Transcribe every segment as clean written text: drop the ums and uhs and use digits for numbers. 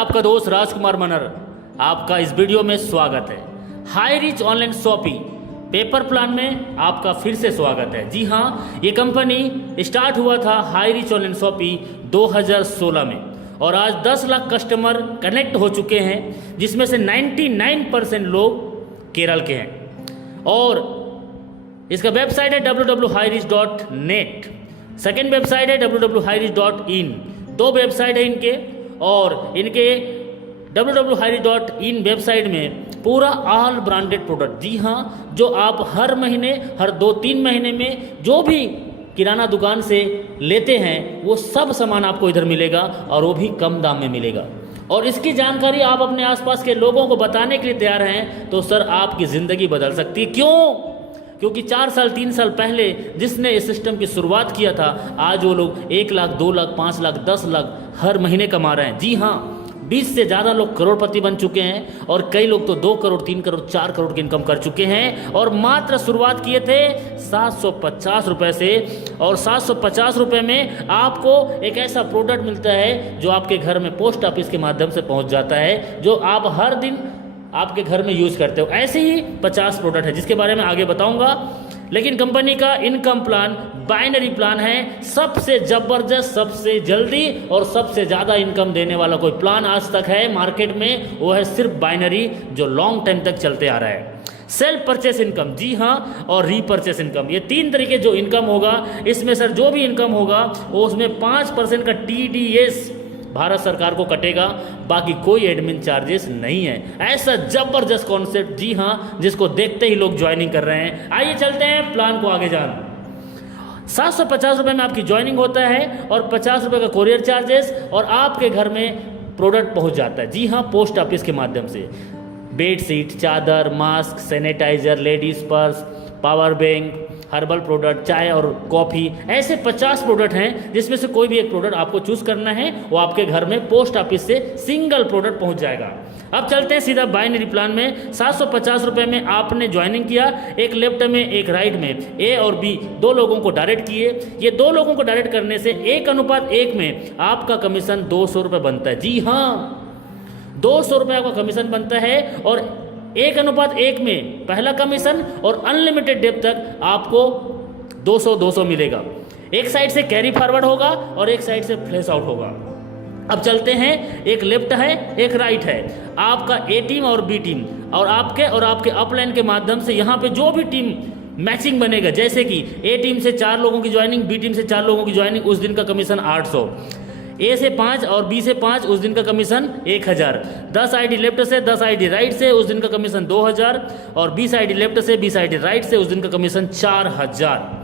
आपका दोस्त राजकुमार मनर, आपका इस वीडियो में स्वागत है। High rich online shopping paper plan में आपका फिर से स्वागत है। जी हाँ, ये कंपनी स्टार्ट हुआ था हाई रिच ऑनलाइन शॉपिंग 2016 में और आज 10 लाख कस्टमर कनेक्ट हो चुके हैं, जिसमें से 99% लोग केरल के हैं। और इसका वेबसाइट है www.highreach.net, सेकेंड वेबसाइट है www.highreach.in। दो वेबसाइट है इनके, और इनके www.highreach.in वेबसाइट में पूरा ऑल ब्रांडेड प्रोडक्ट, जी हाँ, जो आप हर महीने, हर 2-3 महीने में जो भी किराना दुकान से लेते हैं वो सब सामान आपको इधर मिलेगा, और वो भी कम दाम में मिलेगा। और इसकी जानकारी आप अपने आसपास के लोगों को बताने के लिए तैयार हैं तो सर आपकी ज़िंदगी बदल सकती है। क्यों? क्योंकि 4 साल 3 साल पहले जिसने इस सिस्टम की शुरुआत किया था, आज वो लोग 1 लाख 2 लाख 5 लाख 10 लाख हर महीने कमा रहे हैं। जी हाँ, 20 से ज़्यादा लोग करोड़पति बन चुके हैं, और कई लोग तो 2 करोड़ 3 करोड़ 4 करोड़ की इनकम कर चुके हैं। और मात्र शुरुआत किए थे 750 रुपये से, और 750 रुपये में आपको एक ऐसा प्रोडक्ट मिलता है जो आपके घर में पोस्ट ऑफिस के माध्यम से पहुंच जाता है, जो आप हर दिन आपके घर में यूज करते हो। ऐसे ही 50 प्रोडक्ट है जिसके बारे में आगे बताऊंगा। लेकिन कंपनी का इनकम प्लान बाइनरी प्लान है, सबसे जबरदस्त, सबसे जल्दी और सबसे ज़्यादा इनकम देने वाला कोई प्लान आज तक है मार्केट में, वो है सिर्फ बाइनरी, जो लॉन्ग टाइम तक चलते आ रहा है। सेल्फ परचेस इनकम, जी हाँ, और रीपरचेस इनकम, ये 3 तरीके जो इनकम होगा। इसमें सर जो भी इनकम होगा वो उसमें 5% का TDS भारत सरकार को कटेगा, बाकी कोई एडमिन चार्जेस नहीं है। ऐसा जबरदस्त कॉन्सेप्ट, जी हाँ, जिसको देखते ही लोग ज्वाइनिंग कर रहे हैं। आइए चलते हैं प्लान को आगे जान। 750 रुपये में आपकी ज्वाइनिंग होता है, और 50 रुपये का कोरियर चार्जेस, और आपके घर में प्रोडक्ट पहुंच जाता है। जी हाँ, पोस्ट ऑफिस के माध्यम से। बेड शीट, चादर, mask, sanitiser, ladies purse, power bank, herbal product, चाय और कॉफ़ी, ऐसे 50 प्रोडक्ट हैं जिसमें से कोई भी एक प्रोडक्ट आपको चूज करना है, वो आपके घर में पोस्ट ऑफिस से सिंगल प्रोडक्ट पहुंच जाएगा। अब चलते हैं सीधा बाइनरी प्लान में। 750 रुपये में आपने ज्वाइनिंग किया, एक लेफ्ट में एक राइट में, ए और बी 2 लोगों को डायरेक्ट किए। ये 2 लोगों को डायरेक्ट करने से 1:1 में आपका कमीशन 200 रुपये बनता है। जी हाँ, 200 रुपये आपका कमीशन बनता है, और 1:1 में पहला कमीशन, और अनलिमिटेड डेप तक आपको 200 मिलेगा। एक साइड से कैरी फॉरवर्ड होगा और एक साइड से फ्लैश आउट होगा। अब चलते हैं, एक लेफ्ट है एक राइट है, आपका ए टीम और बी टीम, और आपके अपलाइन के माध्यम से यहाँ पे जो भी टीम मैचिंग बनेगा, जैसे कि ए टीम से 4 लोगों की ज्वाइनिंग, बी टीम से 4 लोगों की ज्वाइनिंग, उस दिन का कमीशन 800, ए से 5 और बी से 5, उस दिन का कमीशन 1000, 10 आईडी लेफ्ट से 10 आईडी राइट से, उस दिन का कमीशन 2000, और 20 आईडी लेफ्ट से 20 आईडी राइट से, उस दिन का कमीशन 4000,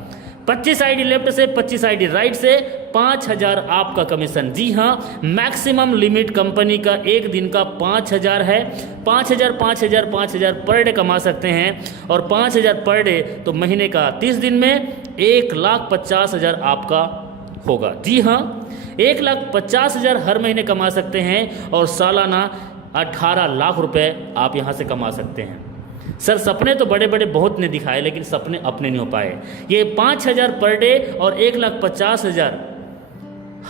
25 आईडी लेफ्ट से 25 आईडी राइट से 5000 आपका कमीशन। जी हाँ, मैक्सिमम लिमिट कंपनी का एक दिन का 5000 है। 5000 पर डे कमा सकते हैं, और 5000 पर डे तो महीने का 30 दिन में 1,50,000 आपका होगा। जी हाँ, 1,50,000 हर महीने कमा सकते हैं, और सालाना 18 लाख रुपए आप यहाँ से कमा सकते हैं। सर सपने तो बड़े बड़े बहुत ने दिखाए, लेकिन सपने अपने नहीं हो पाए। ये 5000 पर डे और 1,50,000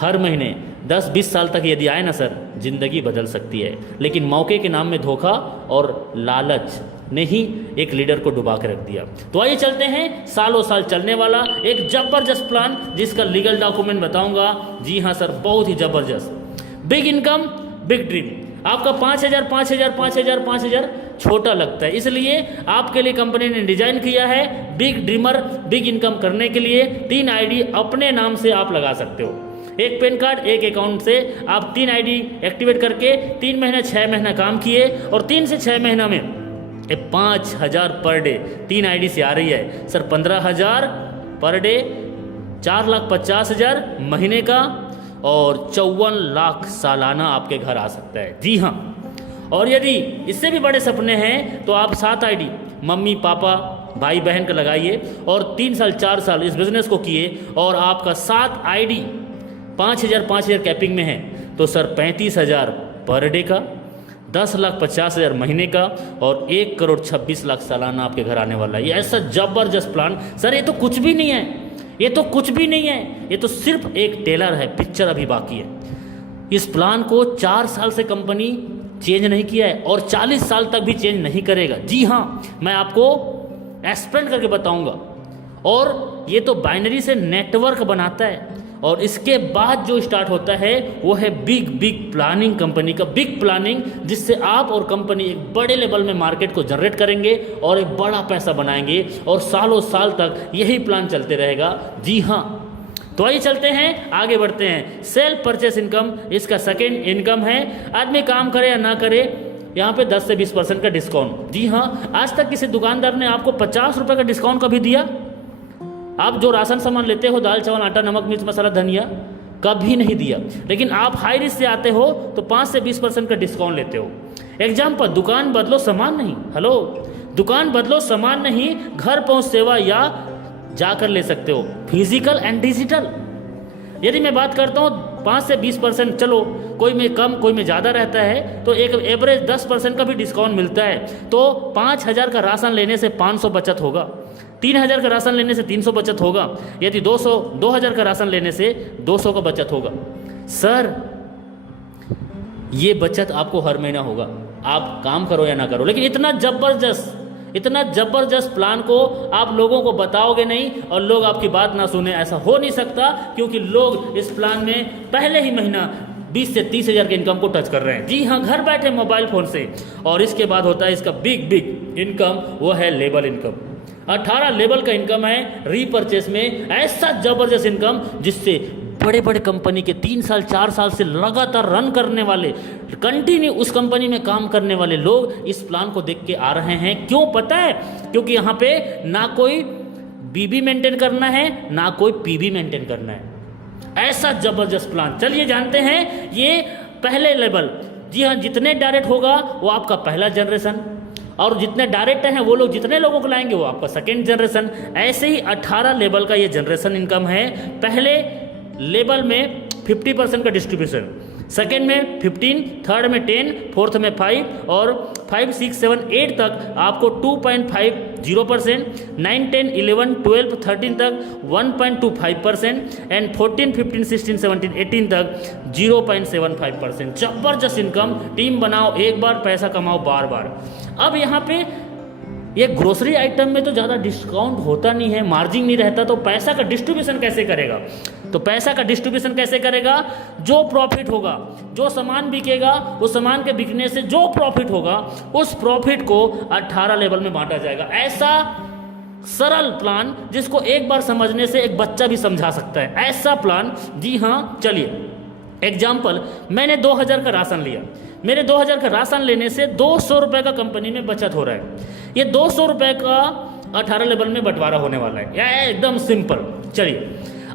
हर महीने 10-20 साल तक यदि आए ना सर, जिंदगी बदल सकती है। लेकिन मौके के नाम में धोखा और लालच ने ही एक लीडर को डुबा के रख दिया। तो आइए चलते हैं, सालों साल चलने वाला एक जबरदस्त प्लान, जिसका लीगल डॉक्यूमेंट बताऊंगा। जी हाँ सर, बहुत ही जबरदस्त। Big income big dream. आपका 5,000 छोटा लगता है, इसलिए आपके लिए कंपनी ने डिजाइन किया है बिग ड्रीमर, बिग इनकम करने के लिए 3 आईडी अपने नाम से आप लगा सकते हो। एक पेन कार्ड, एक अकाउंट से आप 3 आईडी एक्टिवेट करके 3 महीना 6 महीना काम किए, और 3 से 6 महीना में 5000 पर डे 3 आईडी से आ रही है सर। 15,000 पर डे, 4,50,000 महीने का, और 54 लाख सालाना आपके घर आ सकता है। जी हाँ, और यदि इससे भी बड़े सपने हैं तो आप 7 आईडी मम्मी पापा भाई बहन का लगाइए, और 3 साल 4 साल इस बिजनेस को किए, और आपका 7 आईडी 5,000 कैपिंग में है, तो सर 35,000 पर डे का, 10,50,000 महीने का, और 1,26,00,000 सालाना आपके घर आने वाला है। ये ऐसा जबरदस्त प्लान सर, ये तो कुछ भी नहीं है, ये तो कुछ भी नहीं है, ये तो सिर्फ एक टेलर है, पिक्चर अभी बाकी है। इस प्लान को 4 साल से कंपनी चेंज नहीं किया है और 40 साल तक भी चेंज नहीं करेगा। जी हाँ, मैं आपको एक्सप्लेन करके बताऊंगा। और ये तो बाइनरी से नेटवर्क बनाता है और इसके बाद जो स्टार्ट होता है वो है बिग प्लानिंग, कंपनी का बिग प्लानिंग, जिससे आप और कंपनी एक बड़े लेवल में मार्केट को जनरेट करेंगे और एक बड़ा पैसा बनाएंगे और सालों साल तक यही प्लान चलते रहेगा। जी हाँ, तो आइए चलते हैं, आगे बढ़ते हैं। सेल्फ परचेस इनकम इसका सेकेंड इनकम है। आदमी काम करे या ना करे, यहाँ पे 10 से 20% का डिस्काउंट। जी हाँ, आज तक किसी दुकानदार ने आपको 50 रुपये का डिस्काउंट कभी दिया? आप जो राशन सामान लेते हो, दाल चावल आटा नमक मिर्च मसाला धनिया, कभी नहीं दिया। लेकिन आप हाई रिस्क से आते हो तो 5 से 20% का डिस्काउंट लेते हो। एग्जाम्पल, दुकान बदलो सामान नहीं। हेलो, दुकान बदलो सामान नहीं, घर पहुंच सेवा या जाकर ले सकते हो, फिजिकल एंड डिजिटल। यदि मैं बात करता हूँ 5 से 20%, चलो कोई में कम कोई में ज़्यादा रहता है, तो एक एवरेज 10% का भी डिस्काउंट मिलता है। तो 5,000 का राशन लेने से 500 बचत होगा, 3,000 का राशन लेने से 300 बचत होगा, यदि 2,000 का राशन लेने से 200 का बचत होगा। सर, ये बचत आपको हर महीना होगा, आप काम करो या ना करो। लेकिन इतना जबरदस्त प्लान को आप लोगों को बताओगे नहीं और लोग आपकी बात ना सुने, ऐसा हो नहीं सकता, क्योंकि लोग इस प्लान में पहले ही महीना 20 से 30,000 के इनकम को टच कर रहे हैं। जी हाँ, घर बैठे मोबाइल फोन से। और इसके बाद होता है इसका बिग इनकम, वो है लेबल इनकम। 18 लेवल का इनकम है रीपरचेस में, ऐसा जबरदस्त इनकम जिससे बड़े बड़े कंपनी के 3 साल 4 साल से लगातार रन करने वाले, कंटिन्यू उस कंपनी में काम करने वाले लोग इस प्लान को देख के आ रहे हैं। क्यों पता है? क्योंकि यहाँ पे ना कोई बीबी मेंटेन करना है ना कोई पीबी मेंटेन करना है। ऐसा जबरदस्त प्लान। चलिए जानते हैं ये पहले लेवल। जी हाँ, जितने डायरेक्ट होगा वो आपका पहला जनरेशन, और जितने डायरेक्ट हैं वो लोग जितने लोगों को लाएंगे वो आपका सेकेंड जनरेशन। ऐसे ही 18 लेवल का ये जनरेशन इनकम है। पहले लेवल में 50% का डिस्ट्रीब्यूशन, सेकेंड में 15, थर्ड में 10, फोर्थ में 5 और 5, 6, 7, 8 तक आपको 2.50%, 9, 10, 11, 12, 13 तक 1.25% एंड 14, 15, 16, 17, 18 तक 0.75%। जबरदस्त इनकम। टीम बनाओ एक बार, पैसा कमाओ बार बार। अब यहाँ पे ये ग्रोसरी आइटम में तो ज़्यादा डिस्काउंट होता नहीं है, मार्जिन नहीं रहता, तो पैसा का डिस्ट्रीब्यूशन कैसे करेगा? तो पैसा का डिस्ट्रीब्यूशन कैसे करेगा? जो प्रॉफिट होगा, जो सामान बिकेगा, उस सामान के बिकने से जो प्रॉफिट होगा, उस प्रॉफिट को 18 लेवल में बांटा जाएगा। ऐसा सरल प्लान जिसको एक बार समझने से एक बच्चा भी समझा सकता है, ऐसा प्लान। जी हाँ, चलिए एग्जाम्पल, मैंने 2,000 का राशन लिया। मेरे 2,000 का राशन लेने से 200 रुपये का कंपनी में बचत हो रहा है। ये 200 रुपये का 18 लेवल में बंटवारा होने वाला है, या एकदम सिंपल। चलिए,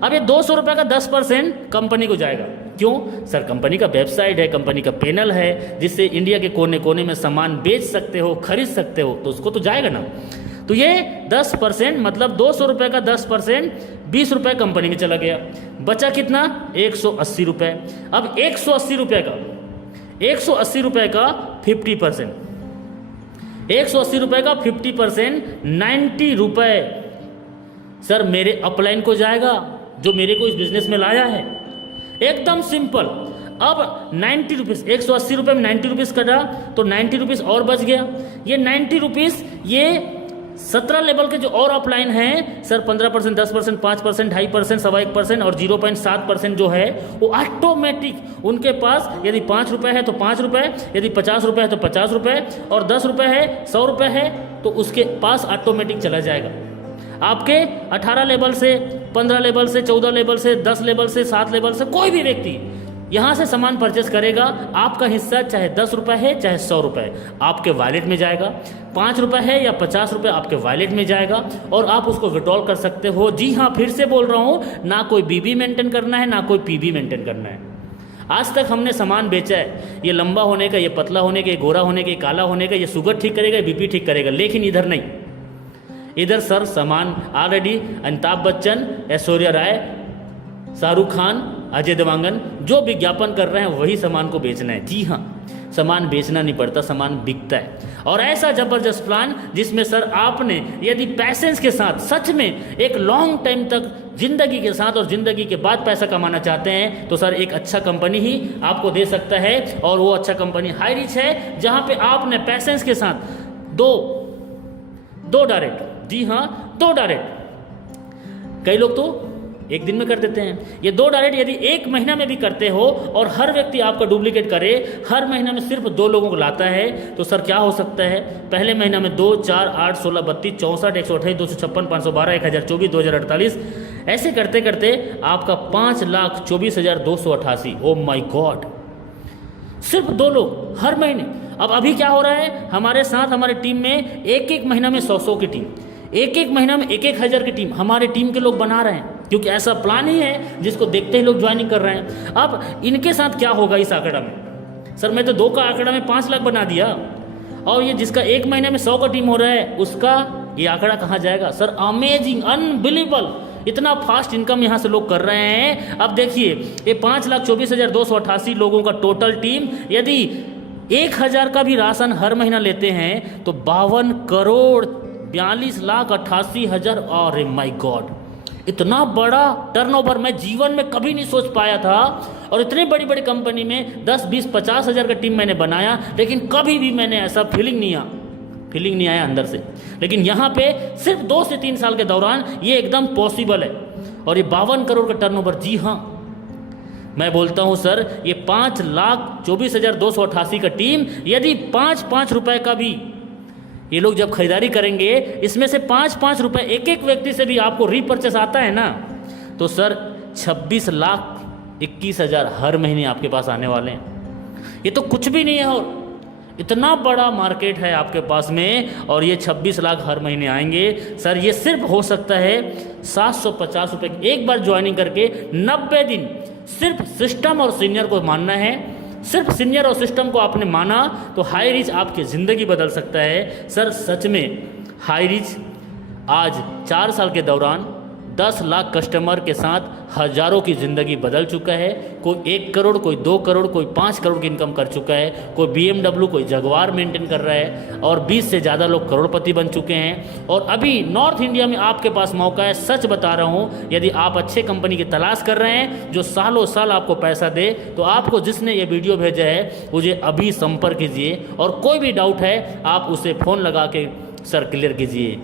अब ये 200 रुपये का 10% कंपनी को जाएगा। क्यों? सर, कंपनी का वेबसाइट है, कंपनी का पैनल है, जिससे इंडिया के कोने कोने में सामान बेच सकते हो, खरीद सकते हो, तो उसको तो जाएगा ना। तो ये 10% मतलब 200 रुपये का 10% 20 रुपये कंपनी में चला गया। बचा कितना? 180 रुपये। अब 180 रुपये का 50%, 180 रुपये का 50% 90 रुपये सर मेरे अपलाइन को जाएगा, जो मेरे को इस बिजनेस में लाया है। एकदम सिंपल। अब 90 रुपीज़, 180 रुपये में 90 रुपीज़ कटा तो 90 रुपीज़ और बच गया। ये 90 रुपीज़ ये 17 लेवल के जो और अपलाइन हैं सर, 15%, 10%, 5%, 2.5%, 1.25% और 0.7% जो है वो ऑटोमेटिक उनके पास, यदि 5 रुपये है तो 5 रुपये, यदि 50 रुपये है तो 50 रुपये, और 10 रुपये है, 100 रुपये है, तो उसके पास ऑटोमेटिक चला जाएगा। आपके 18 लेवल से, 15 लेवल से, 14 लेवल से, 10 लेवल से, 7 लेवल से कोई भी व्यक्ति यहाँ से सामान परचेस करेगा, आपका हिस्सा चाहे 10 रुपये है चाहे 100 रुपये आपके वॉलेट में जाएगा, 5 रुपये है या 50 रुपये आपके वॉलेट में जाएगा, और आप उसको विड्रॉल कर सकते हो। जी हाँ, फिर से बोल रहा हूँ, ना कोई बीबी मेंटेन करना है ना कोई पीबी मेंटेन करना है। आज तक हमने सामान बेचा है, ये लंबा होने का, ये पतला होने का, ये गोरा होने का, ये काला होने का, ये शुगर ठीक करेगा, ये बीपी ठीक करेगा, लेकिन इधर नहीं। इधर सर सामान ऑलरेडी अमिताभ बच्चन, ऐश्वर्या राय, शाहरुख खान, अजय देवगन जो विज्ञापन कर रहे हैं वही सामान को बेचना है। जी हाँ, सामान बेचना नहीं पड़ता, सामान बिकता है। और ऐसा ज़बरदस्त प्लान जिसमें सर आपने यदि पैसेंस के साथ सच में एक लॉन्ग टाइम तक ज़िंदगी के साथ और ज़िंदगी के बाद पैसा कमाना चाहते हैं तो सर एक अच्छा कंपनी ही आपको दे सकता है। और वो अच्छा कंपनी हाई रिच है, जहाँ पे आपने पैसेंस के साथ दो डायरेक्ट, जी हाँ 2 डायरेक्ट, कई लोग तो एक दिन में कर देते हैं, ये 2 डायरेक्ट यदि 1 महीना में भी करते हो और हर व्यक्ति आपका डुप्लीकेट करे, हर महीना में सिर्फ 2 लोगों को लाता है, तो सर क्या हो सकता है? पहले महीना में 2, 4, 8, 16, 32, 64, 128, 256, 512, 1024, 2048, ऐसे करते करते आपका 5,24,288। ओ माई गॉड, सिर्फ 2 लोग हर महीने। अब अभी क्या हो रहा है हमारे साथ, हमारे टीम में एक महीना में 100 की टीम, एक महीना में 1,000 की टीम हमारे टीम के लोग बना रहे हैं, क्योंकि ऐसा प्लान ही है जिसको देखते ही लोग ज्वाइनिंग कर रहे हैं। अब इनके साथ क्या होगा इस आंकड़ा में? सर मैं तो 2 का आंकड़ा में 5 लाख बना दिया, और ये जिसका 1 महीने में 100 का टीम हो रहा है उसका ये आंकड़ा कहाँ जाएगा? सर अमेजिंग, अनबिलीवेबल, इतना फास्ट इनकम यहाँ से लोग कर रहे हैं। अब देखिए ये 5,24,288 लोगों का टोटल टीम, यदि 1,000 का भी राशन हर महीना लेते हैं तो 52,42,88,000। अरे माय गॉड, इतना बड़ा टर्नओवर मैं जीवन में कभी नहीं सोच पाया था। और इतनी बड़ी बड़ी कंपनी में 10, 20, 50 हज़ार का टीम मैंने बनाया, लेकिन कभी भी मैंने ऐसा फीलिंग नहीं आया अंदर से। लेकिन यहाँ पे सिर्फ 2 से 3 साल के दौरान ये एकदम पॉसिबल है। और ये 52 करोड़ का टर्नओवर, जी हाँ मैं बोलता हूँ सर, ये 5,24,288 का टीम यदि 5-5 रुपए का भी ये लोग जब खरीदारी करेंगे, इसमें से 5-5 रुपए एक व्यक्ति से भी आपको रीपर्चेस आता है ना, तो सर 26,21,000 हर महीने आपके पास आने वाले हैं। ये तो कुछ भी नहीं है, और इतना बड़ा मार्केट है आपके पास में, और ये 26 लाख हर महीने आएंगे। सर ये सिर्फ हो सकता है 750 रुपये एक बार ज्वाइनिंग करके 90 दिन। सिर्फ सिस्टम और सीनियर को मानना है, सिर्फ सीनियर और सिस्टम को आपने माना तो हाई रिच आपकी ज़िंदगी बदल सकता है। सर सच में हाई रिच आज 4 साल के दौरान 10 लाख कस्टमर के साथ हज़ारों की ज़िंदगी बदल चुका है। कोई 1 करोड़, कोई 2 करोड़, कोई 5 करोड़ की इनकम कर चुका है, कोई BMW, कोई जगवार मेंटेन कर रहा है, और 20 से ज़्यादा लोग करोड़पति बन चुके हैं। और अभी नॉर्थ इंडिया में आपके पास मौका है, सच बता रहा हूँ, यदि आप अच्छे कंपनी की तलाश कर रहे हैं जो सालों साल आपको पैसा दे, तो आपको जिसने ये वीडियो भेजा है मुझे अभी संपर्क कीजिए, और कोई भी डाउट है आप उसे फ़ोन लगा के सर क्लियर कीजिए।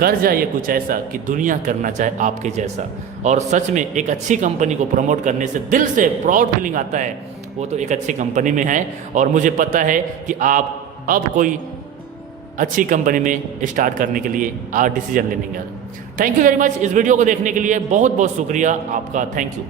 कर जाइए कुछ ऐसा कि दुनिया करना चाहे आपके जैसा। और सच में एक अच्छी कंपनी को प्रमोट करने से दिल से प्राउड फीलिंग आता है, वो तो एक अच्छी कंपनी में है। और मुझे पता है कि आप अब कोई अच्छी कंपनी में स्टार्ट करने के लिए आप डिसीजन लेने। थैंक यू वेरी मच इस वीडियो को देखने के लिए, बहुत बहुत शुक्रिया आपका, थैंक यू।